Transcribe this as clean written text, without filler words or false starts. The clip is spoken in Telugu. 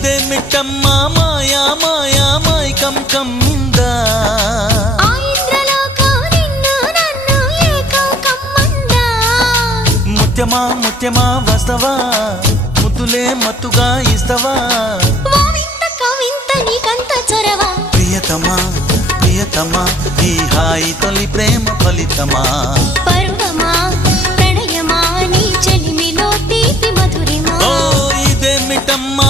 ఇదేమిటమ్మా మాయా మాయా మైకం కమ్మిందా ముత్యమా ముత్యమా వస్తవా ముద్దులే మత్తుగా ఇస్తవా ప్రియతమా ప్రియతమా ఈ హాయి తొలి ప్రేమ ఫలితమా పరువమా ప్రణయమా నీ చెలిమిలో తీపి మధురిమా ఓ ఇదేమిటమ్మా